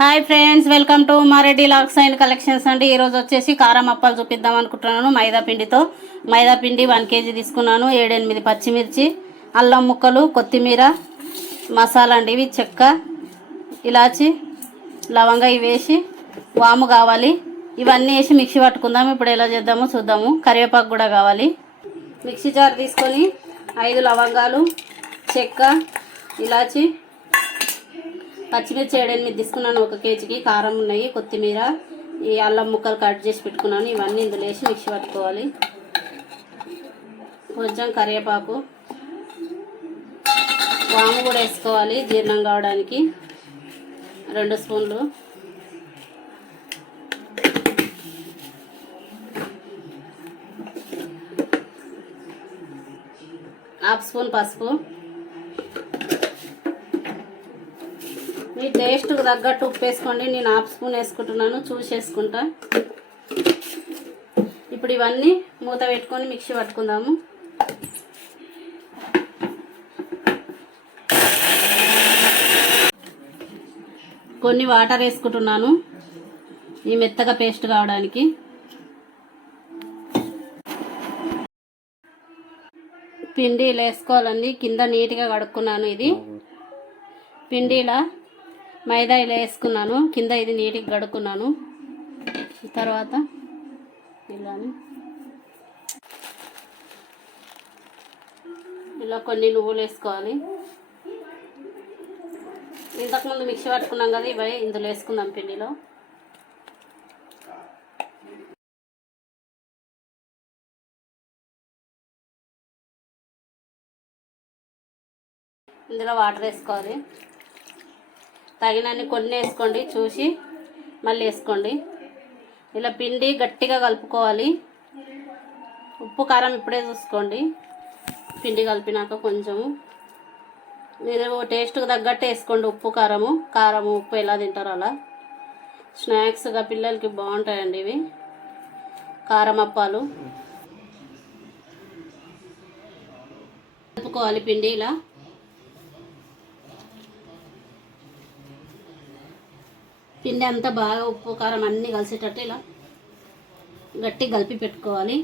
Hi friends, welcome to Mareddy lakhs and collections అండి. ఈరోజు వచ్చేసి కారం అప్పాలు చూపిద్దాం అనుకుంటున్నాను. మైదా పిండితో మైదా పిండి 1 కేజీ తీసుకున్నాను. 7-8 పచ్చిమిర్చి, అల్లం ముక్కలు, కొత్తిమీర, మసాలా అండి. ఇవి చెక్క, ఇలాచి, లవంగా ఇవి వేసి, వాము కావాలి. ఇవన్నీ వేసి మిక్సీ పట్టుకుందాం. ఇప్పుడు ఎలా చేద్దామో చూద్దాము. కరివేపాకు కూడా కావాలి. మిక్సీ జార్ తీసుకొని 5 లవంగాలు, చెక్క, ఇలాచి, పచ్చిమిర్చి 7-8 తీసుకున్నాను. 1 కేజీకి కారం ఉన్నాయి. కొత్తిమీర, ఈ అల్లం ముక్కలు కట్ చేసి పెట్టుకున్నాను. ఇవన్నీ ఇందులో వేసి మిక్సీ పట్టుకోవాలి. కొంచెం కరివేపాకు, వాము కూడా వేసుకోవాలి జీర్ణం కావడానికి. 2 స్పూన్లు. హాఫ్ స్పూన్ పసుపు. మీ టేస్ట్కి తగ్గట్టు ఉప్పు వేసుకోండి. నేను హాఫ్ స్పూన్ వేసుకుంటున్నాను, చూసి వేసుకుంటా. ఇప్పుడు ఇవన్నీ మూత పెట్టుకొని మిక్సీ పట్టుకుందాము. కొన్ని వాటర్ వేసుకుంటున్నాను ఈ మెత్తగా పేస్ట్ కావడానికి. పిండి ఇలా వేసుకోవాలండి. కింద నీట్గా కడుక్కున్నాను. ఇది పిండి ఇలా మైదా ఇలా వేసుకున్నాను. కింద ఇది నీట్గా కడుక్కున్నాను. తర్వాత ఇలా కొన్ని నువ్వులు వేసుకోవాలి. ఇంతకుముందు మిక్సీ పట్టుకున్నాం కదా, ఇవి ఇందులో వేసుకుందాం పిండిలో. ఇందులో వాటర్ వేసుకోవాలి. తగినన్ని కొన్ని వేసుకోండి, చూసి మళ్ళీ వేసుకోండి. ఇలా పిండి గట్టిగా కలుపుకోవాలి. ఉప్పు కారం ఇప్పుడే చూసుకోండి. పిండి కలిపినాక కొంచెము మీరు టేస్ట్కి తగ్గట్టు వేసుకోండి. ఉప్పు కారము ఉప్పు ఎలా తింటారో అలా. స్నాక్స్గా పిల్లలకి బాగుంటాయండి ఇవి కారం అప్పాలు. కలుపుకోవాలి పిండి ఇలా. పిండి అంతా బాగా ఉప్పు కారం అన్నీ కలిసేటట్టు ఇలా గట్టి కలిపి పెట్టుకోవాలి.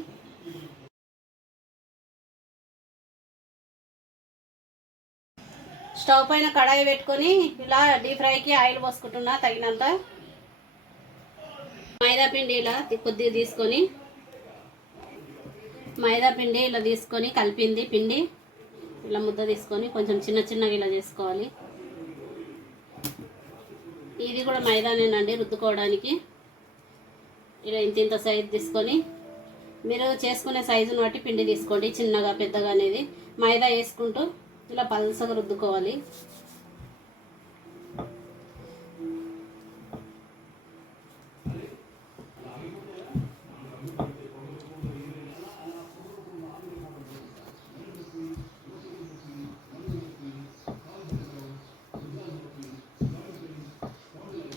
స్టవ్ పైన కడాయి పెట్టుకొని ఇలా డీప్ ఫ్రైకి ఆయిల్ పోసుకుంటున్నా తగినంత. మైదా పిండి ఇలా కొద్దిగా తీసుకొని కలిపింది పిండి ఇలా ముద్ద తీసుకొని కొంచెం చిన్నగా ఇలా చేసుకోవాలి. ఇది కూడా మైదానేనండి రుద్దుకోవడానికి. ఇలా ఇంత సైజు తీసుకొని మీరు చేసుకునే సైజుని బట్టి పిండి తీసుకోండి, చిన్నగా పెద్దగా అనేది. మైదా వేసుకుంటూ ఇలా పల్సగా రుద్దుకోవాలి.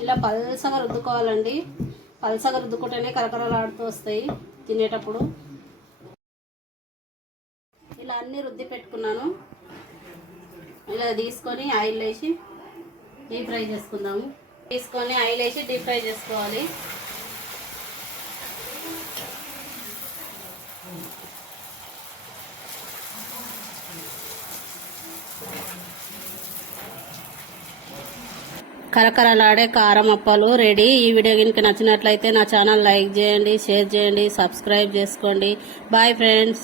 ఇలా పల్సగా రుద్దుకోవాలండి. పల్సగా రుద్దుకుంటేనే కరకరలాడుతూ వస్తాయి తినేటప్పుడు. ఇలా అన్నీ రుద్ది పెట్టుకున్నాను. ఇలా తీసుకొని ఆయిల్ వేసి డీప్ ఫ్రై చేసుకుందాము. ఆయిల్ వేసి డీప్ ఫ్రై చేసుకోవాలి. కరకరలాడే కారం అప్పాలు రెడీ. ఈ వీడియో కనుక నచ్చినట్లయితే నా ఛానల్ లైక్ చేయండి, షేర్ చేయండి, సబ్స్క్రైబ్ చేసుకోండి. Bye friends.